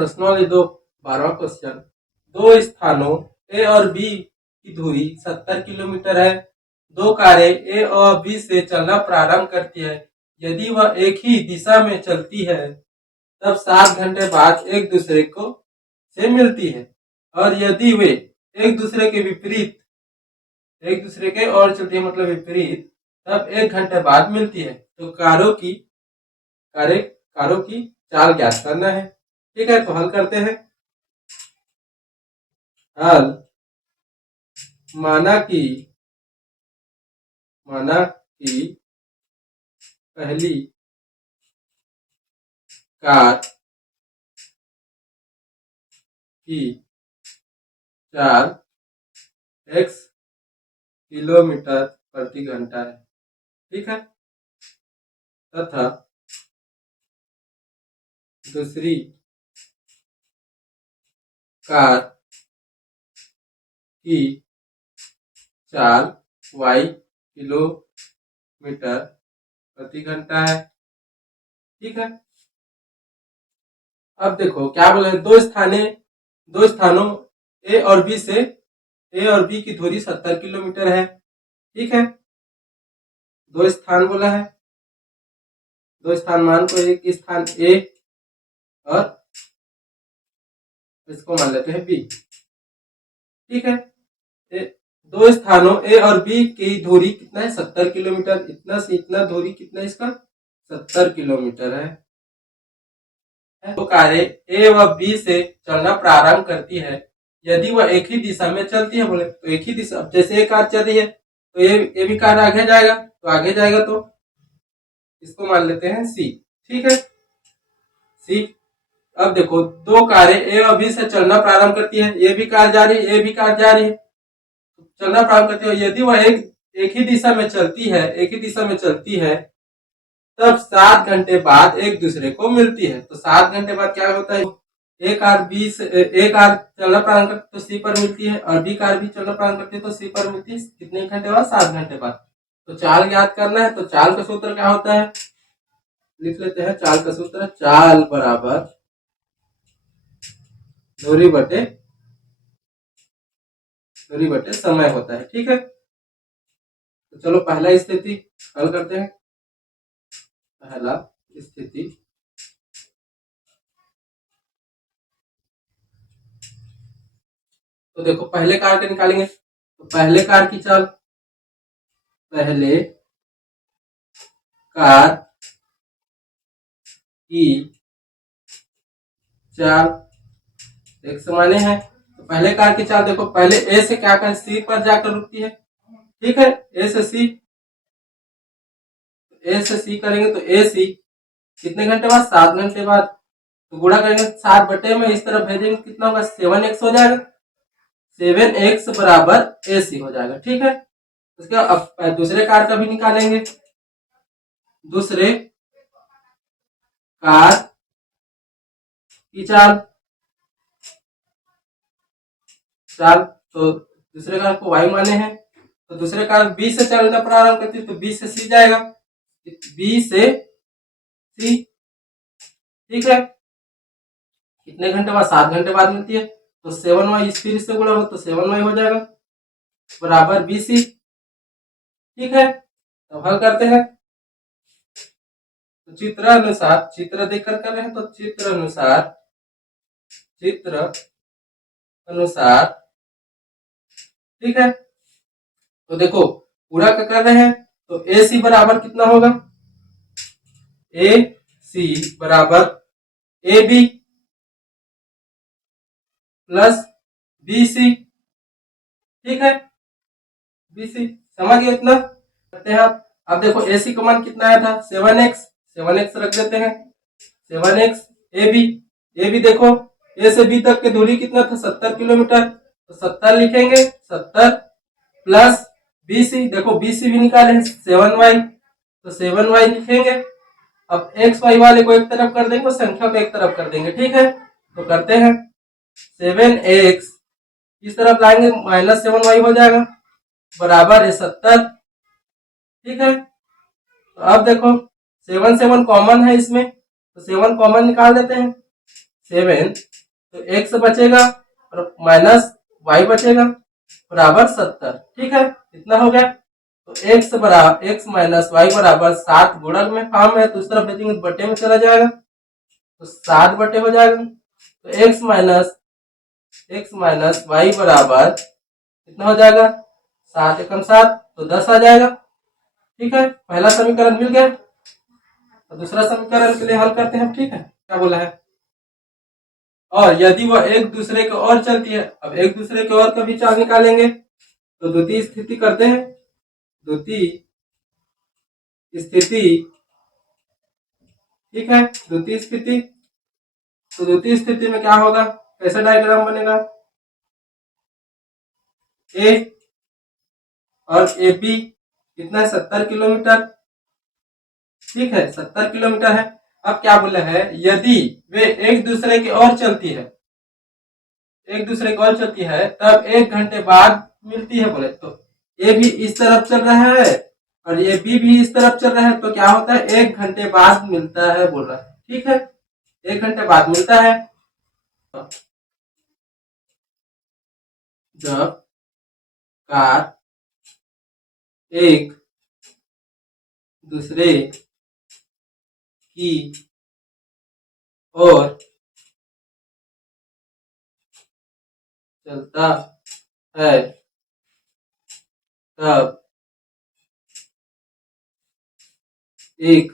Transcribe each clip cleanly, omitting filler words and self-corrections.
प्रश्नावली 2 12वां क्वेश्चन। दो स्थानों ए और बी की दूरी 70 किलोमीटर है। दो कारें ए और बी से चलना प्रारंभ करती है। यदि वह एक ही दिशा में चलती है तब 7 घंटे बाद एक दूसरे को से मिलती है, और यदि वे एक दूसरे के विपरीत एक दूसरे के और चलती है मतलब विपरीत, तब 1 घंटे बाद मिलती है। तो कारों की चाल ज्ञात करना है। ठीक है, तो हल करते हैं। हल माना कि पहली कार की चाल x किलोमीटर प्रति घंटा है। ठीक है, तथा दूसरी कार की चाल y किलोमीटर प्रति घंटा है। ठीक है, अब देखो क्या बोला है, दो स्थानों ए और बी की दूरी 70 किलोमीटर है। ठीक है, दो स्थान बोला है, दो स्थान मान को एक स्थान ए और इसको मान लेते हैं बी। ठीक है, दो स्थानों ए और बी की दूरी कितना है 70 किलोमीटर। इतना से इतना दूरी कितना है इसका 70 किलोमीटर है। दो कारें ए व बी से चलना प्रारंभ करती है। यदि वह एक ही दिशा में चलती है बोले तो एक ही दिशा, जैसे एक कार चल रही है तो ये भी कार आगे जाएगा, तो आगे जाएगा तो इसको मान लेते हैं सी। ठीक है, सी। अब देखो दो कारें ए और बी से चलना प्रारंभ करती है। ये भी कार जा रही है, ये भी कार जा रही है, चलना प्रारंभ करती है। यदि वह एक ही दिशा में चलती है तब 7 घंटे बाद एक दूसरे को मिलती है। तो 7 घंटे बाद क्या होता है, एक कार चलना प्रारंभ करती है तो सी पर मिलती है, और बी कार भी चलना प्रारंभ करती है तो सी पर मिलती है। कितने घंटे बाद 7 घंटे बाद। तो चाल ज्ञात करना है, तो चाल का सूत्र क्या होता है, लिख लेते हैं। चाल का सूत्र चाल बराबर दूरी बटे समय होता है। ठीक है, तो चलो पहला स्थिति हल करते हैं। पहला स्थिति, तो देखो पहले कार के निकालेंगे, तो पहले कार की चाल एक समाने है। तो पहले कार की चाल देखो, पहले ए से क्या करें, सी पर जाकर रुकती है। ठीक है, ए से सी करेंगे तो ए सी कितने घंटे बाद 7 घंटे बाद। तो गुणा करेंगे 7 बटे में इस तरफ भेजेंगे कितना होगा 7x हो जाएगा। 7x बराबर ए सी हो जाएगा। ठीक है, उसके बाद अब दूसरे कार का भी निकालेंगे। दूसरे कार की चाल तो दूसरे कार को y माने हैं, तो दूसरे कार बी से चलना प्रारंभ करती है तो बी से सी जाएगा, बी से सी। ठीक है, कितने घंटे बाद 7 घंटे बाद मिलती है। तो 7y फिर इससे गुणा हो तो 7y हो जाएगा बराबर बी सी। ठीक है, तो हल करते हैं। तो चित्र देखकर कर रहे हैं, तो चित्र अनुसार ठीक है, तो देखो पूरा का कर रहे हैं तो ए सी बराबर कितना होगा, ए सी बराबर A B plus B C. ठीक है, बी सी समझ गए इतना करते हैं आप। अब देखो ए सी का मान कितना आया था 7x रख देते हैं। 7x ए बी देखो ए से बी तक की दूरी कितना था 70 किलोमीटर, तो 70 लिखेंगे, 70 प्लस बी सी, देखो बी सी भी निकाले 7y, तो 7y लिखेंगे। अब एक्स वाई वाले को एक तरफ कर देंगे, संख्या को एक तरफ कर देंगे। ठीक है, तो करते हैं 7x इस तरफ लाएंगे -7y हो जाएगा बराबर है 70। ठीक है, तो अब देखो 7 कॉमन है इसमें, तो 7 कॉमन निकाल देते हैं। 7 तो x बचेगा और माइनस y बचेगा बराबर 70। ठीक है, इतना हो गया। तो x बराबर x माइनस वाई बराबर 7 गुणक में फॉर्म है, तो उस तरफ भेजेंगे तो बटे में चला जाएगा, तो 7 बटे हो जाएगा। तो x माइनस वाई बराबर कितना हो जाएगा, 7 एकम 7, तो 10 आ जाएगा। ठीक है, पहला समीकरण मिल गया। तो दूसरा समीकरण के लिए हल करते हैं। ठीक है, क्या बोला है, और यदि वह एक दूसरे के और चलती है, अब एक दूसरे के और कभी चाल निकालेंगे, तो द्वितीय स्थिति करते हैं। द्वितीय स्थिति, ठीक है, द्वितीय स्थिति, तो द्वितीय स्थिति में क्या होगा, कैसा डायग्राम बनेगा, ए और ए बी कितना है, 70 किलोमीटर। ठीक है, 70 किलोमीटर है। अब क्या बोला है, यदि वे एक दूसरे की ओर चलती है, एक दूसरे की ओर चलती है, तब 1 घंटे बाद मिलती है बोले, तो ए भी इस तरफ चल रहा है और ये बी भी इस तरफ चल रहा है, तो क्या होता है, 1 घंटे बाद मिलता है बोल रहा है। ठीक है, 1 घंटे बाद मिलता है। जब कार एक दूसरे की ओर चलता है, तब 1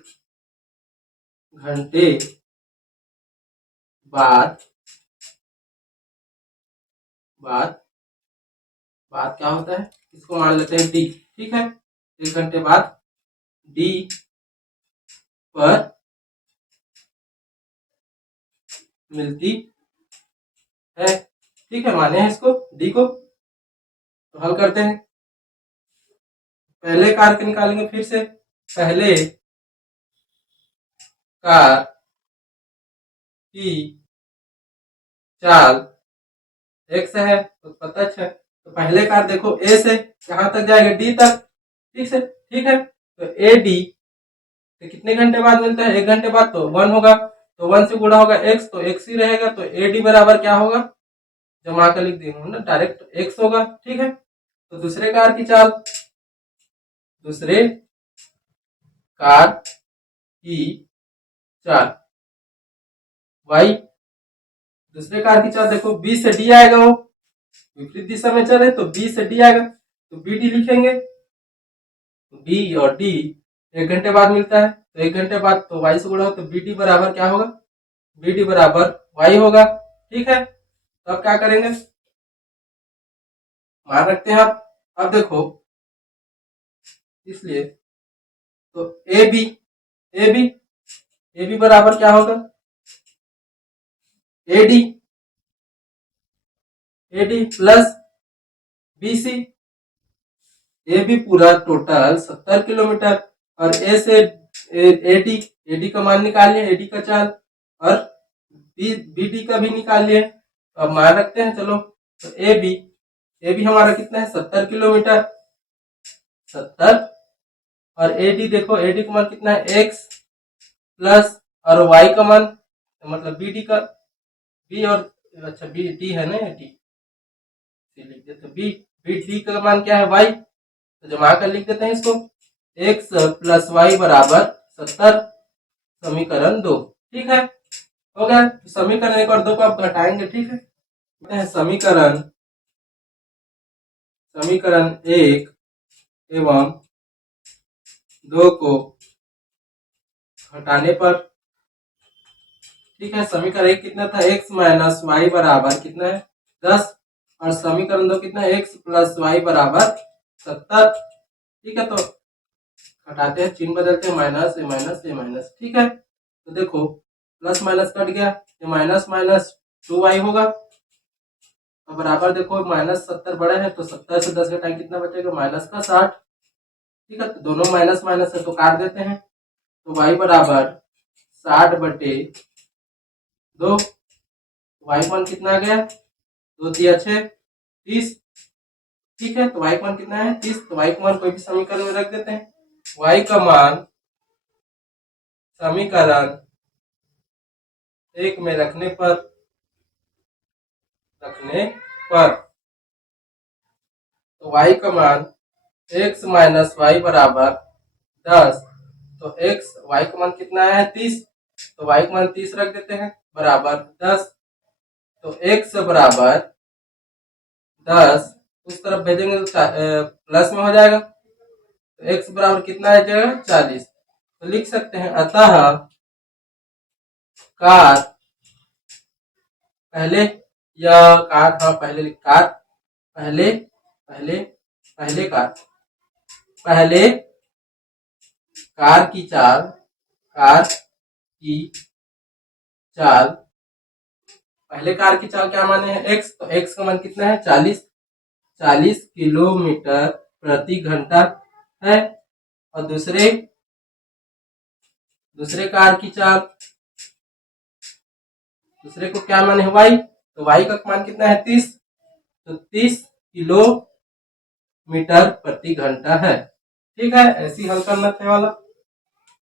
घंटे बाद बाद बाद क्या होता है, इसको मान लेते हैं डी। ठीक है, 1 घंटे बाद डी पर मिलती है। ठीक है, माने हैं इसको डी को, तो हल करते हैं। पहले कार के निकालेंगे फिर से। पहले कार की चाल x है, तो पता है, तो पहले कार देखो ए से कहां तक जाएगा, डी तक। ठीक है, ठीक है, तो ए डी तो कितने घंटे बाद मिलता है, 1 घंटे बाद, तो 1 होगा, तो 1 से गुणा होगा x, तो x ही रहेगा, तो ए डी बराबर क्या होगा, जमा कर लिख देंगे ना डायरेक्ट, x होगा। ठीक है, तो दूसरे कार की चाल, दूसरे कार की चाल y, दूसरे कार की चाल देखो b से d आएगा, वो विपरीत दिशा में चले तो b से d आएगा, तो बी डी लिखेंगे। बी और डी 1 घंटे बाद मिलता है, तो 1 घंटे बाद तो y से गुणा हो, तो बी डी बराबर क्या होगा, बी डी बराबर y होगा। ठीक है, तो अब क्या करेंगे, मान रखते हैं आप। अब देखो, इसलिए तो A B, A B, A B बराबर क्या होगा, A D, A D plus B C. A B पूरा टोटल 70 किलोमीटर, और ए से ए डी, ए डी का मान निकाल लिया, ए डी का चाल, और बी डी का भी निकाल लिए। तो अब मान रखते हैं, चलो, तो ए बी हमारा कितना है, 70 किलोमीटर, 70, और ए डी देखो, ए डी का मान कितना है, एक्स प्लस और वाई का मान, तो मतलब बी डी का, बी और अच्छा बी डी है ना, डी लिख देते, तो बी बी डी का मान क्या है, वाई, तो जमा कर लिख देते हैं इसको, एक्स प्लस वाई बराबर 70, समीकरण 2। ठीक है, हो गया। तो समीकरण 1 और 2 को आप घटाएंगे। ठीक है, समीकरण समीकरण 1 एवं 2 को घटाने पर, ठीक है, समीकरण 1 कितना था, x माइनस वाई बराबर कितना है, 10, और समीकरण 2 कितना है, x प्लस वाई बराबर 70। ठीक है, तो घटाते हैं, चिन्ह बदलते हैं, माइनस ए माइनस ए माइनस। ठीक है, तो देखो प्लस माइनस कट गया, ये माइनस माइनस 2y होगा, तो बराबर देखो माइनस 70 बड़ा है, तो 70 से 10 घटाएं कितना बचेगा, माइनस का 60। ठीक है, तो दोनों माइनस माइनस है तो काट देते हैं, तो y बराबर 60 बटे 2, y मान कितना आ गया, 2 तिया 6, 30। ठीक है, तो y मान कितना है, 30, तो y का मान कोई भी समीकरण में रख देते हैं, y का मान समीकरण 1 में रखने पर रखने पर। तो y का मान x माइनस वाई बराबर 10। तो y का मान कितना है 30, तो y का मान 30 रख देते हैं बराबर 10। तो x बराबर 10 उस तरफ भेजेंगे तो प्लस में हो जाएगा। तो x बराबर कितना आ जाएगा 40। तो लिख सकते हैं अतः कार पहले या कार, हाँ पहले कार, पहले पहले पहले कार, पहले कार की चाल, कार की चाल, पहले कार की चाल क्या माने हैं x, तो x का मान कितना है 40 किलोमीटर प्रति घंटा है। और दूसरे कार की चाल, दूसरे को क्या माने है y, तो y का मान कितना है 30, तो 30 किलोमीटर प्रति घंटा है। ठीक है, ऐसी हल करना थे वाला।